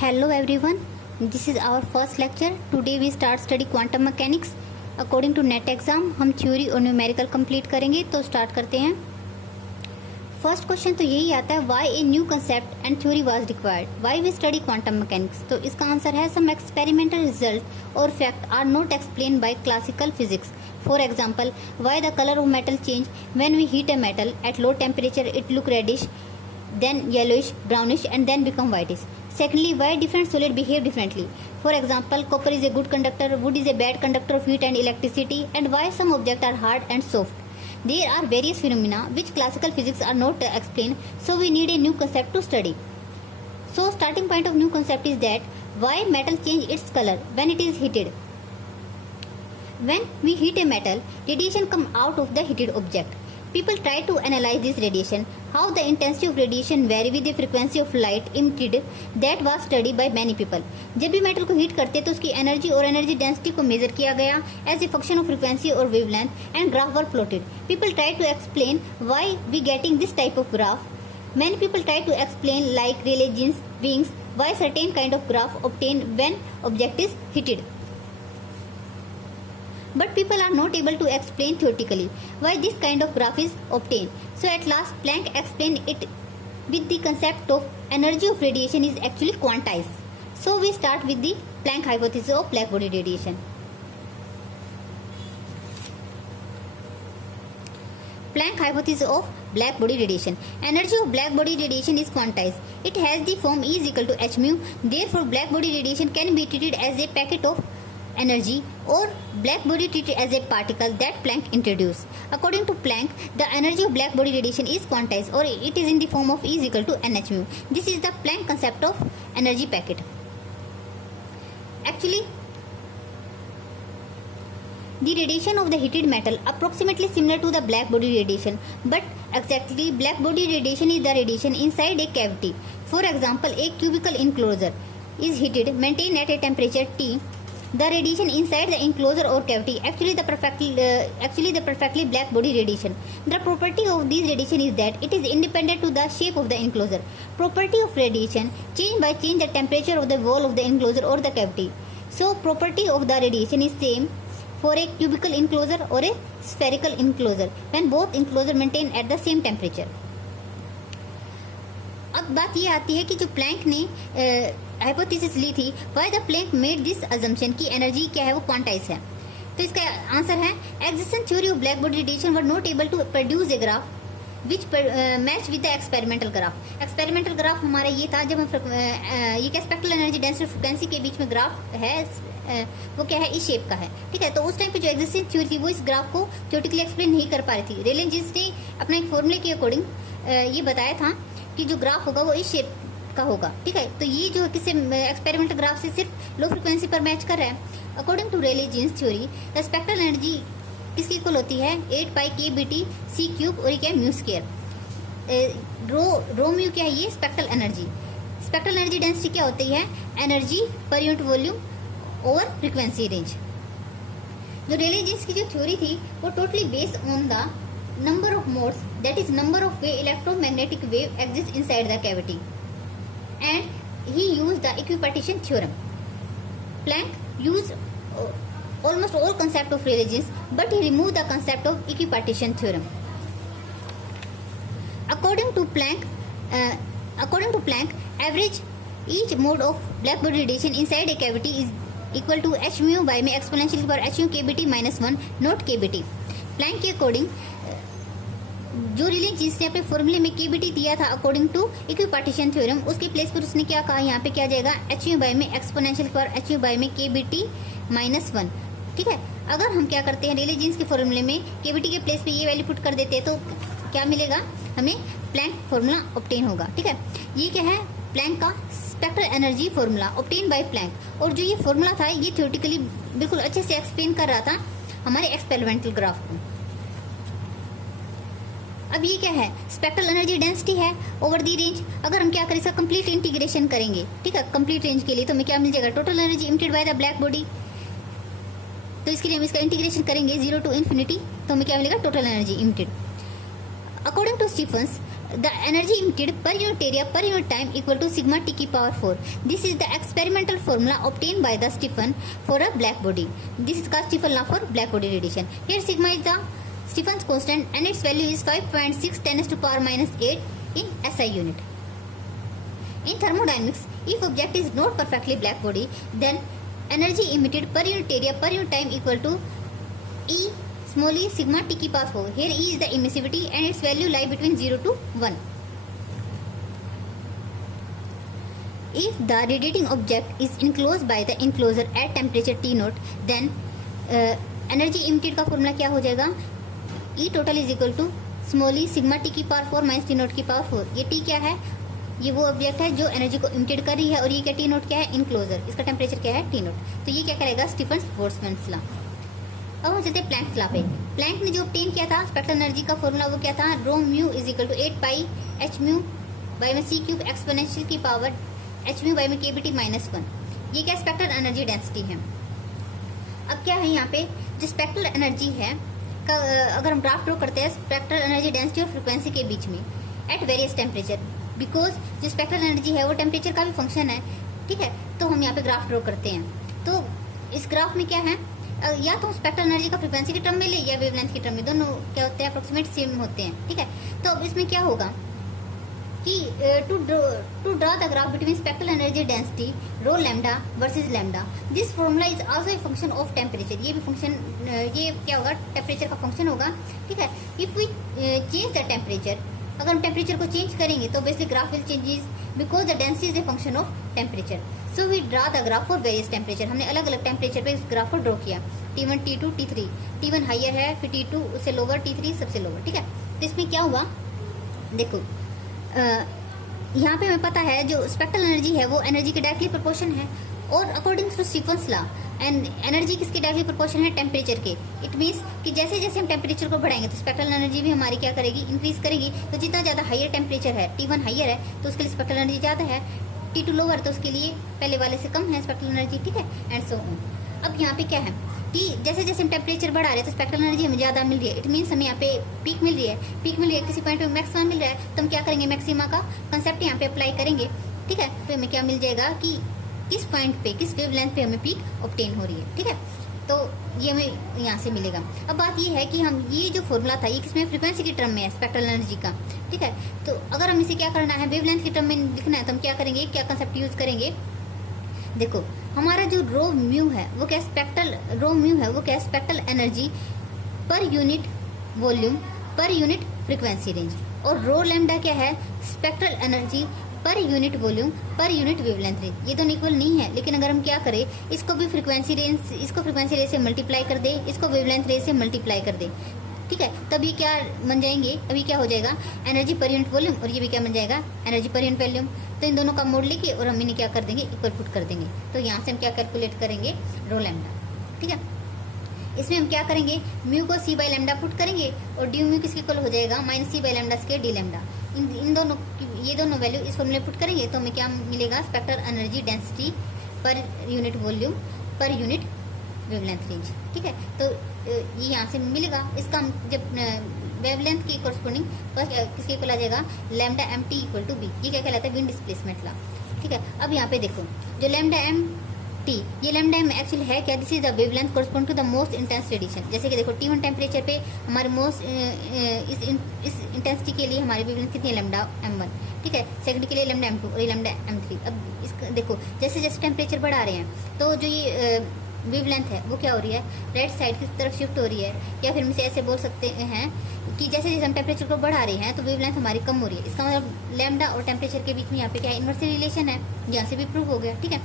Hello everyone, this is our first lecture. Today we start study quantum mechanics. According to net exam हम theory और numerical complete करेंगे, तो start करते हैं. First question तो यही आता है, why a new concept and theory was required, why we study quantum mechanics. तो इसका आंसर है, सम एक्सपेरिमेंटल रिजल्ट और fact are not explain by classical physics. For example, why the colour of metal change when we heat a metal at low temperature, it look reddish, then yellowish, brownish and then become whitish. Secondly, why different solid behave differently. For example, copper is a good conductor, wood is a bad conductor of heat and electricity, and why some objects are hard and soft. There are various phenomena which classical physics are not explained, so we need a new concept to study. So starting point of new concept is that why metal change its color when it is heated. When we heat a metal, radiation come out of the heated object. People try to analyze this radiation, how the intensity of radiation vary with the frequency of light emitted. That was studied by many people. जब भी metal को heat करते तो उसकी energy और energy density को measure किया गया as a function of frequency और wavelength and graph were plotted. People try to explain why we getting this type of graph. Many people try to explain like Rayleigh Jeans wings why certain kind of graph obtained when object is heated. But people are not able to explain theoretically why this kind of graph is obtained. So at last Planck explained it with the concept of energy of radiation is actually quantized. So we start with the Planck hypothesis of black body radiation. Planck hypothesis of black body radiation. Energy of black body radiation is quantized. It has the form E is equal to h mu. Therefore black body radiation can be treated as a packet of energy or black body treated as a particle that Planck introduced. According to Planck, the energy of black body radiation is quantized or it is in the form of E is equal to nh mu. This is the Planck concept of energy packet. Actually, the radiation of the heated metal approximately similar to the black body radiation, but exactly black body radiation is the radiation inside a cavity. For example, a cubicle enclosure is heated, maintained at a temperature T. The radiation inside the enclosure or cavity actually the perfectly black body radiation. The property of this radiation is that it is independent to the shape of the enclosure. Property of radiation change by change the temperature of the wall of the enclosure or the cavity. So property of the radiation is same for a cubical enclosure or a spherical enclosure when both enclosure maintain at the same temperature. अब बात ये आती है कि जो Planck ने hypothesis ली थी, why the Planck made this assumption कि एनर्जी क्या है वो क्वांटाइज है. तो इसका आंसर है, existence theory of black body radiation were not able to produce a graph which match with the experimental graph. Experimental graph हमारा ये था जब हम ये स्पेक्ट्रल एनर्जी डेंसिटी फ्रिक्वेंसी के बीच में ग्राफ है, वो क्या है, इस शेप का है. ठीक है, तो उस टाइम पे जो एग्जिस्टेंस थ्योरी थी वो इस ग्राफ को थ्योरेटिकली एक्सप्लेन नहीं कर पा रही थी. रेलें जीन्स ने अपना एक फॉर्मूले के अकॉर्डिंग ये बताया था कि जो ग्राफ होगा वो इस शेप का होगा. ठीक है, तो ये जो किसी एक्सपेरिमेंटल ग्राफ से सिर्फ लो फ्रिक्वेंसी पर मैच कर रहा है. According to Rayleigh Jeans theory, spectral energy किसकी इक्वल होती है, 8 पाई के बीटी सी क्यूब और क्या म्यू स्क्वायर. रो म्यू क्या है, ये spectral energy. Spectral energy density क्या होती है, energy per unit volume over frequency range. जो रेले जीन्स की जो थ्योरी थी वो totally based on the number of modes, that is number of way electromagnetic wave exist inside the cavity, and he used the equipartition theorem. Planck used almost all concept of religions, but he removed the concept of equipartition theorem. According to Planck, average each mode of black body radiation inside a cavity is equal to h mu by में exponential power h mu kbt minus 1 not kbt. Planck के according जो relay jeans ने अपने फॉर्मूले में KBT दिया था according to equipartition theorem, उसके प्लेस पर उसने क्या कहा, यहाँ पे क्या जाएगा, एच यू बाई में exponential power H U by में केबीटी माइनस 1. ठीक है, अगर हम क्या करते हैं, रिले जीन्स के फॉर्मूले में केबीटी के प्लेस पे ये वैल्यू पुट कर देते हैं तो क्या मिलेगा, हमें प्लैंक फॉर्मूला ऑब्टेन होगा. ठीक है, ये क्या है, प्लैंक का spectral energy formula obtain by Planck. और जो ये फॉर्मूला था ये थ्योरेटिकली बिल्कुल अच्छे से एक्सप्लेन कर रहा था हमारे एक्सपेरिमेंटल ग्राफ को. अब ये क्या है, स्पेक्ट्रल एनर्जी डेंसिटी है ओवर दी रेंज. अगर हम क्या करें, इसका कंप्लीट इंटीग्रेशन करेंगे. ठीक है, कंप्लीट रेंज के लिए तो हमें क्या मिल जाएगा, total energy emitted by the black body. तो इसके लिए हम इसका इंटीग्रेशन करेंगे 0 to infinity, तो हमें क्या मिलेगा, total energy emitted. According to Stefan's, The energy emitted per unit area per unit time equal to sigma T की power 4. This is the experimental formula obtained by the Stephan for a black body. This is called Stephan law for black body radiation. Here sigma is the Stephan's constant and its value is 5.6 10 to power minus 8 in SI unit. In thermodynamics, if object is not perfectly black body, then energy emitted per unit area per unit time equal to E small e sigma T की power 4. Here E is the emissivity and its value lie between 0 to 1. If the radiating object is enclosed by the enclosure at temperature T naught, then energy emitted का formula क्या हो जाएगा? E total is equal to small e sigma T की power 4 minus T note की power 4. ये T क्या है? ये वो ऑब्जेक्ट है जो एनर्जी को इमिटेट कर रही है और ये क्या T नोट क्या है? इनक्लोजर. इसका टेम्परेचर क्या है? T note. तो ये क्या करेगा? Stefan Boltzmann law. अब हम चलते हैं प्लैंक लॉ पे. प्लैंक ने जो ऑब्टेन किया था स्पेक्ट्रल एनर्जी का फॉर्मूला वो क्या था? Rho mu is equal to 8 pi h mu by में सी क्यूब एक्सपोनेंशियल की पावर एच म्यू बाई में केबीटी माइनस 1. ये क्या स्पेक्ट्रल एनर्जी डेंसिटी है. अब क्या है यहाँ पे जो स्पेक्ट्रल एनर्जी है का अगर हम ग्राफ ड्रॉ करते हैं स्पेक्ट्रल एनर्जी डेंसिटी और फ्रिक्वेंसी के बीच में एट वेरियस टेम्परेचर, बिकॉज जो स्पेक्ट्रल एनर्जी है वो टेम्परेचर का भी फंक्शन है. ठीक है, तो हम यहाँ पे ग्राफ ड्रॉ करते हैं. तो इस ग्राफ में क्या है, या तो स्पेक्ट्रल एनर्जी का फ्रीक्वेंसी के टर्म में ले या वेवलेंथ के टर्म में, दोनों क्या होते हैं? अप्रोक्सीमेट सेम होते हैं. ठीक है, तो अब इसमें क्या होगा कि to draw the graph between spectral energy density rho lambda versus lambda, this formula is also a function of temperature. ये भी फंक्शन, ये क्या होगा? टेम्परेचर का फंक्शन होगा. ठीक है, if we change the temperature, अगर हम टेम्परेचर को चेंज करेंगे तो basically graph will changes because the density is a function of temperature. So we draw the graph for various temperature. हमने अलग अलग टेम्परेचर पे इस ग्राफ को ड्रॉ किया. T1, T2, T3. T1 higher है, फिर T2 उससे लोअर, T3 सबसे लोअर. ठीक है, तो इसमें क्या हुआ देखो, यहाँ पे हमें पता है जो स्पेक्ट्रल एनर्जी है वो एनर्जी के डायरेक्टली प्रोपोर्शन है और according to Stefan's law and energy किसके डायरेक्टली प्रोपोर्शन है? टेम्परेचर के. इट मीन्स कि जैसे जैसे हम टेम्परेचर को बढ़ाएंगे तो स्पेक्ट्रल एनर्जी भी हमारी क्या करेगी? इंक्रीज करेगी. तो जितना ज्यादा हाइयर टेम्परेचर है, T1 हाइयर है तो उसके लिए स्पेक्ट्रल एनर्जी ज्यादा है, T2 लोअर तो उसके लिए पहले वाले से कम है स्पेक्ट्रल एनर्जी. ठीक है, एंड सो ऑन. अब यहाँ पे क्या है कि जैसे जैसे हम टेम्परेचर बढ़ा रहे हैं तो स्पेक्ट्रल एनर्जी हमें ज्यादा मिल रही है. इट मीन्स हमें यहाँ पे पीक मिल रही है, किसी पॉइंट पे मैक्सिमम मिल रहा है, तो हम क्या करेंगे? मैक्सिमा का कंसेप्ट यहाँ पे अप्लाई करेंगे. ठीक है, तो हमें क्या मिल जाएगा कि किस पॉइंट पे, किस वेवलेंथ पे हमें पीक ऑब्टेन हो रही है. ठीक है, तो ये हमें यहाँ से मिलेगा. अब बात ये है कि हम ये जो फॉर्मूला था ये किसमें? फ्रीक्वेंसी के टर्म में है स्पेक्ट्रल एनर्जी का. ठीक है, तो अगर हम इसे क्या करना है? वेवलेंथ के टर्म में लिखना है तो हम क्या करेंगे? क्या कंसेप्ट यूज करेंगे? देखो, हमारा जो रो म्यू है वो क्या spectral energy per unit volume per unit frequency range, और रो लैम्डा क्या है? Spectral energy per unit volume per unit wavelength range. ये दोनों इक्वल नहीं है, लेकिन अगर हम क्या करें इसको फ्रीक्वेंसी रेंज से मल्टीप्लाई कर दे, इसको वेवलेंथ रेंज से मल्टीप्लाई कर दे. ठीक है, तब ये क्या बन जाएंगे? अभी क्या हो जाएगा? एनर्जी पर यूनिट वॉल्यूम, और ये भी क्या बन जाएगा? Energy per unit volume. तो इन दोनों का मोड लेके और हम इन्हें क्या कर देंगे? इक्वल पुट कर देंगे. तो यहाँ से हम क्या कैलकुलेट करेंगे? रो लैम्डा. ठीक है, इसमें हम क्या करेंगे? म्यू को सी बाई लैम्डा पुट करेंगे और डी म्यू किसके इक्वल हो जाएगा? Minus c by lambda square d lambda. इन दोनों ये दोनों वैल्यू इस फॉर्मूले पुट करेंगे तो हमें क्या मिलेगा? Spectral energy density per unit volume per unit wavelength range. ठीक है, तो ये यहाँ से मिलेगा. इसका जब वेवलेंथ की कोरस्पोंडिंग किसके इक्वल आ जाएगा? Lambda M T equal to B. ये क्या कहलाता है? Wien displacement law. ठीक है, अब यहाँ पे देखो जो लैम्डा एम टी, ये लैम्डा एम एक्चुअली है क्या? This is the wavelength correspond to the most intense radiation. जैसे कि देखो T1 टेम्परेचर पे हमारे मोस्ट इस इंटेंसिटी के लिए हमारी वेवलेंथ कितनी है? Lambda M1. ठीक है, सेकंड के लिए लैम्डा M2 और ये लैम्डा M3. अब इसका देखो जैसे जैसे टेम्परेचर बढ़ा रहे हैं तो जो ये वेवलेंथ है वो क्या हो रही है? राइट साइड की तरफ शिफ्ट हो रही है. या फिर हम इसे ऐसे बोल सकते हैं कि जैसे जैसे हम टेम्परेचर को बढ़ा रहे हैं तो वेवलेंथ हमारी कम हो रही है. इसका मतलब लैम्डा और टेम्परेचर के बीच में यहाँ पे क्या इन्वर्सली रिलेशन है, यहाँ से भी प्रूव हो गया. ठीक है,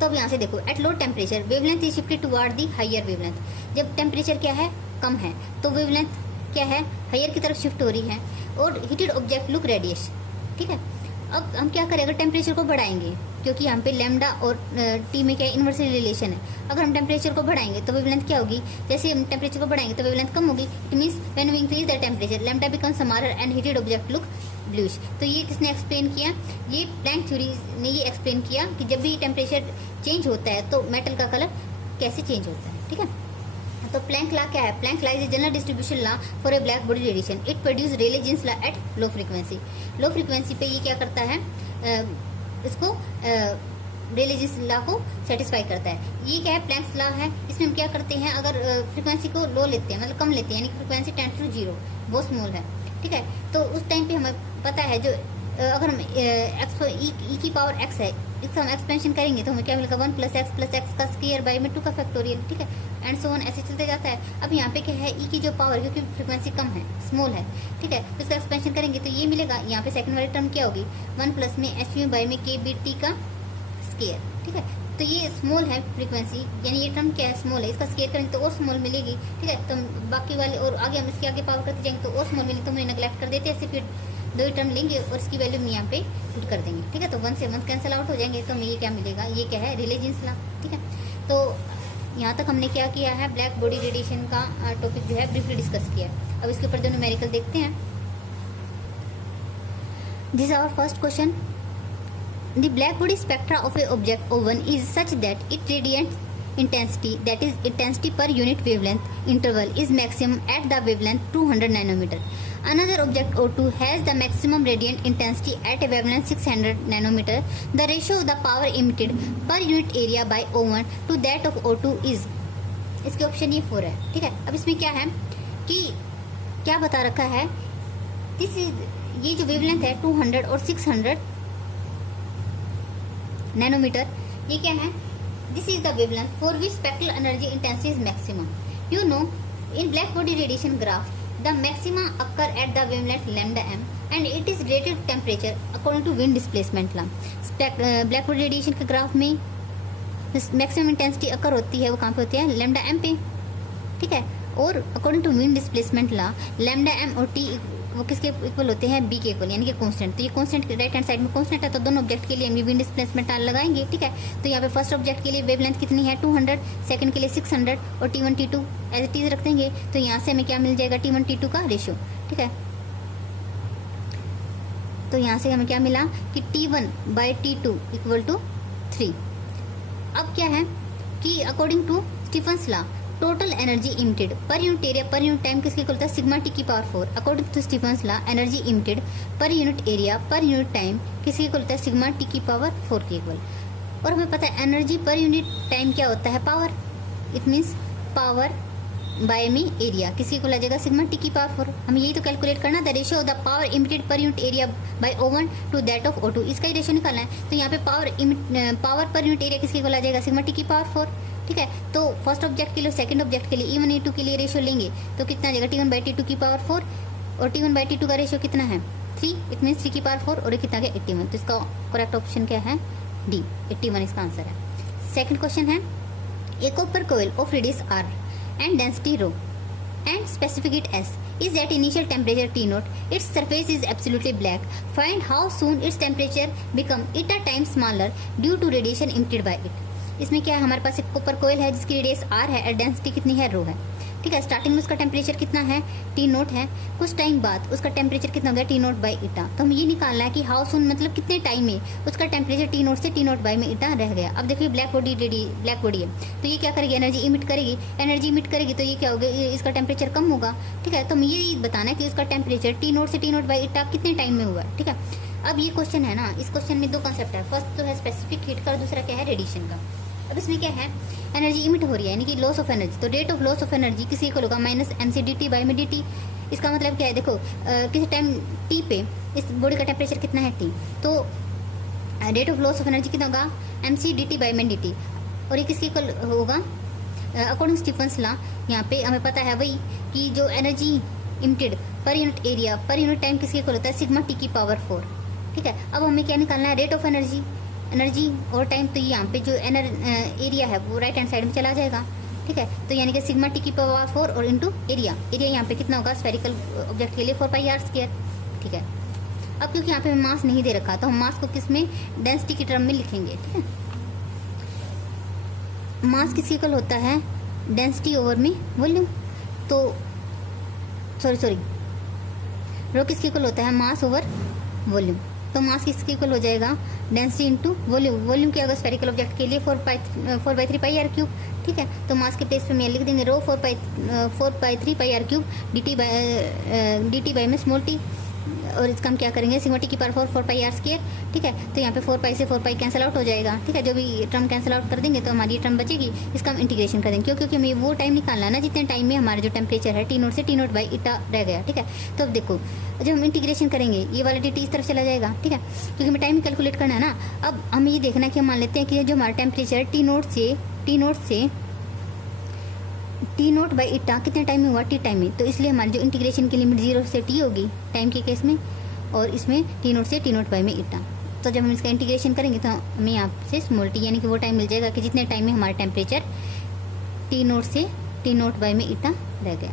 तो अब यहाँ से देखो at low temperature wavelength is shifted toward the higher wavelength. जब टेम्परेचर क्या है? कम है, तो वेवलेंथ क्या है? हायर की तरफ शिफ्ट हो रही है और हीटेड ऑब्जेक्ट लुक रेडियस. ठीक है, अब हम क्या करें? अगर टेम्परेचर को बढ़ाएंगे, क्योंकि यहाँ पे लैम्डा और टी में क्या इन्वर्सली रिलेशन है, अगर हम टेम्परेचर को बढ़ाएंगे तो वेवलेंथ क्या होगी? जैसे हम टेम्परेचर को बढ़ाएंगे तो वेवलेंथ कम होगी. It means when we increase the temperature lambda becomes smaller and heated object look bluish. तो ये किसने एक्सप्लेन किया? ये प्लैंक थ्योरी ने ये एक्सप्लेन किया कि जब भी टेम्परेचर चेंज होता है तो मेटल का कलर कैसे चेंज होता है. ठीक है, तो प्लैंक लॉ क्या है? Planck law is general distribution law for a black body radiation. It produce Rayleigh Jeans law at low frequency. Low frequency पे ये क्या करता है, इसको रेले जीन्स लॉ को सेटिस्फाई करता है। ये क्या है? प्लैंक्स लॉ है। इसमें हम क्या करते हैं, अगर फ्रीक्वेंसी को लो लेते हैं, मतलब कम लेते हैं, यानी फ्रीक्वेंसी टेंड्स टू 0, बहुत स्मॉल है, ठीक है, तो उस टाइम पे हमें पता है जो अगर हम ई की पावर x है, इसका हम एक्सपेंशन करेंगे तो हमें क्या मिलेगा, 1 + x का स्क्वायर बाई में 2 का फैक्टोरियल, ठीक है, एंड सो ऑन, ऐसे चलते जाता है। अब यहाँ पे क्या है, ई की जो पावर, क्योंकि फ्रीक्वेंसी कम है, स्मॉल है, ठीक है, तो इसका एक्सपेंशन करेंगे तो ये मिलेगा। यहाँ पे सेकंड वाली टर्म क्या होगी, 1 प्लस में h बाई में k बी टी का स्क्वायर, ठीक है, तो ये स्मॉल है फ्रीक्वेंसी, यानी ये टर्म क्या है, स्मॉल है, इसका स्क्वायर करेंगे तो और स्मॉल मिलेगी, ठीक है, तो बाकी वाले और आगे हम इसके आगे पावर करते जाएंगे तो और स्मॉल मिलेगी, तो हम नेग्लेक्ट कर देते हैं, ऐसे फिर 2 ही टर्म लेंगे और इसकी वैल्यू हम यहाँ पे पुट कर देंगे, ठीक है, तो 1 से 1 कैंसिल आउट हो जाएंगे, तो हमें ये क्या मिलेगा, ये क्या है, रेले जीन्स लॉ, ठीक है। तो यहाँ तक हमने क्या किया है, ब्लैक बॉडी रेडिएशन का टॉपिक जो है ब्रीफली डिस्कस किया। अब इसके ऊपर 2 न्यूमेरिकल देखते हैं। This is our first question. The black body spectra of a object O1 is such that its radiant intensity, that is intensity per unit wavelength interval, is maximum at the wavelength 200 nanometer. Another object O2 has the maximum radiant intensity at a wavelength 600 nanometer. The ratio of the power emitted per unit area by O1 to that of O2 is, इसके option ये 4 है, ठीक है। अब इसमें क्या है कि क्या बता रखा है, ये जो वेवलेंथ है 200 और 600 नैनोमीटर, ये क्या है, this is the wavelength for which spectral energy intensity is maximum. You know, in black body radiation graph the maxima occur at the wavelength lambda m and it is related to temperature according to Wien displacement law. Black body radiation के graph में maximum intensity occur होती है, वो कहाँ पे होती है, lambda m पे, ठीक है, और according to Wien displacement law lambda m और t वो किसके इक्वल होते हैं, b के इक्वल, यानी कि कांस्टेंट। तो ये कांस्टेंट राइट हैंड साइड में कांस्टेंट है, तो दोनों ऑब्जेक्ट के लिए हम विंड डिस्प्लेसमेंट लगाएंगे, ठीक है। तो यहाँ पे फर्स्ट ऑब्जेक्ट के लिए वेवलेंथ कितनी है, 200, सेकंड के लिए 600 और T1 T2 as it is रख देंगे, तो यहाँ से हमें क्या मिल जाएगा, T1 T2 का रेशियो, ठीक है। तो यहाँ से हमें क्या मिला कि T1 by T2 equal to 3। अब क्या है कि according to Stefan's law total energy emitted per unit area per unit time किसके इक्वल होता है, सिग्मा टी की power 4। According to Stefan's law energy emitted per unit area per unit time किसके इक्वल होता है, सिग्मा टी की पावर 4 के इक्वल। और हमें पता है एनर्जी पर यूनिट टाइम क्या होता है, power, it means power bye में एरिया किसके इक्वल आ जाएगा, सिग्मा टी की पावर 4। हमें यही तो कैलकुलेट करना, the ratio of the power emitted per unit area by O1 to that of O2, इसका ही रेशियो निकालना है। तो यहाँ पे पावर पर यूनिट एरिया किसके इक्वल आ जाएगा, सिग्मा टी की पावर 4, ठीक है। तो फर्स्ट ऑब्जेक्ट के लिए, सेकंड ऑब्जेक्ट के लिए E1 E2 के लिए रेशियो लेंगे तो कितना आ जाएगा, T1 बाई T2 की पावर 4, और T1 बाई T2 का रेशियो कितना है, 3, इट मीन्स 3 की पावर 4, और कितना गया 81। तो इसका करेक्ट ऑप्शन क्या है, डी, 81 इसका आंसर है। सेकंड क्वेश्चन है, a copper coil of radius r and density ρ and specific it S is at initial temperature T0, its surface is absolutely black. Find how soon its temperature become eta times smaller due to radiation emitted by it. इसमें क्या है, हमारे पास एक copper कोयल है जिसकी radius r है और density कितनी है, ρ है, ठीक है। स्टार्टिंग में उसका टेम्परेचर कितना है, T0 है, कुछ टाइम बाद उसका टेम्परेचर कितना हो गया, T0 बाई ईटा। तो हम ये निकालना है कि हाउ सून मतलब कितने टाइम में उसका टेम्परेचर T0 से T0 बाई में ईटा रह गया। अब देखिए ब्लैक बॉडी है, तो ये क्या करेगी, एनर्जी इमिट करेगी, तो ये क्या होगा, इसका टेम्परेचर कम होगा, ठीक है। तो हमें ये बताना है कि उसका टेम्परेचर T0 से T0 बाई ईटा कितने टाइम में हुआ, ठीक है। अब ये क्वेश्चन है ना, इस क्वेश्चन में 2 कॉन्सेप्ट है, फर्स्ट तो है स्पेसिफिक हीट का और दूसरा क्या है, रेडिएशन का। अब इसमें क्या है, एनर्जी इमिट हो रही है, यानी कि लॉस ऑफ एनर्जी, तो rate of loss of energy किसी को होगा -mc dt बाई में dt। इसका मतलब क्या है, देखो किसी टाइम t पे इस बॉडी का टेम्परेचर कितना है t, तो rate of loss of energy कितना होगा, mc dt बाई में dt, और ये किसके इक्वल होगा, अकॉर्डिंग स्टीफन्स लॉ यहाँ पे हमें पता है वही कि जो energy emitted per unit area per unit time किसके इक्वल होता है, सिग्मा टी की पावर 4, ठीक है। अब हमें क्या निकालना है, रेट ऑफ एनर्जी और टाइम, तो यहाँ पे जो एरिया है वो राइट हैंड साइड में चला जाएगा, ठीक है। तो यानी कि सिग्मा टी की पावर 4 और इंटू एरिया यहाँ पे कितना होगा, स्फेरिकल ऑब्जेक्ट के लिए 4πr², ठीक है। अब क्योंकि यहाँ पे मास नहीं दे रखा तो हम मास को किस में, डेंसिटी की टर्म में लिखेंगे, ठीक है। मास किसके इक्वल होता है, डेंसिटी ओवर में वॉल्यूम, तो सॉरी रो किसके इक्वल होता है, मास ओवर वॉल्यूम, तो मास किसके इक्वल हो जाएगा, डेंसिटी इंटू वॉल्यूम। वॉल्यूम क्या होगा स्फेरिकल ऑब्जेक्ट के लिए 4/3πr³ ठीक है। तो मास के प्लेस पे मैं लिख देंगे रो 4/3πr³ dt बाई में स्मॉल टी, और इसका हम क्या करेंगे सिग्मा टी की पावर 4πr² ठीक है। तो यहाँ पे 4π से 4π कैंसिल आउट हो जाएगा ठीक है। जो भी टर्म कैंसिल आउट कर देंगे तो हमारी टर्म बचेगी, इसका हम इंटीग्रेशन कर देंगे क्योंकि हमें वो टाइम निकालना है ना जितने टाइम में हमारा जो टेम्परेचर है T0 से T0 बाई ईटा रह गया ठीक है। तो अब देखो जब हम इंटीग्रेशन करेंगे ये वाला dt इस तरफ चला जाएगा ठीक है, क्योंकि हमें टाइम कैलकुलेट करना है ना। अब हमें ये देखना है कि हम मान लेते हैं कि जो हमारा टेम्परेचर है T0 बाई ईटा कितने टाइम में हुआ, T टाइम में। तो इसलिए हमारी जो इंटीग्रेशन की लिमिट 0 से T होगी टाइम के केस में, और इसमें T0 से T0 बाई में ईटा। तो जब हम इसका इंटीग्रेशन करेंगे तो हमें यहाँ से स्मॉल टी यानी कि वो टाइम मिल जाएगा कि जितने टाइम में हमारा टेम्परेचर T0 से T0 बाई में ईटा रह गया।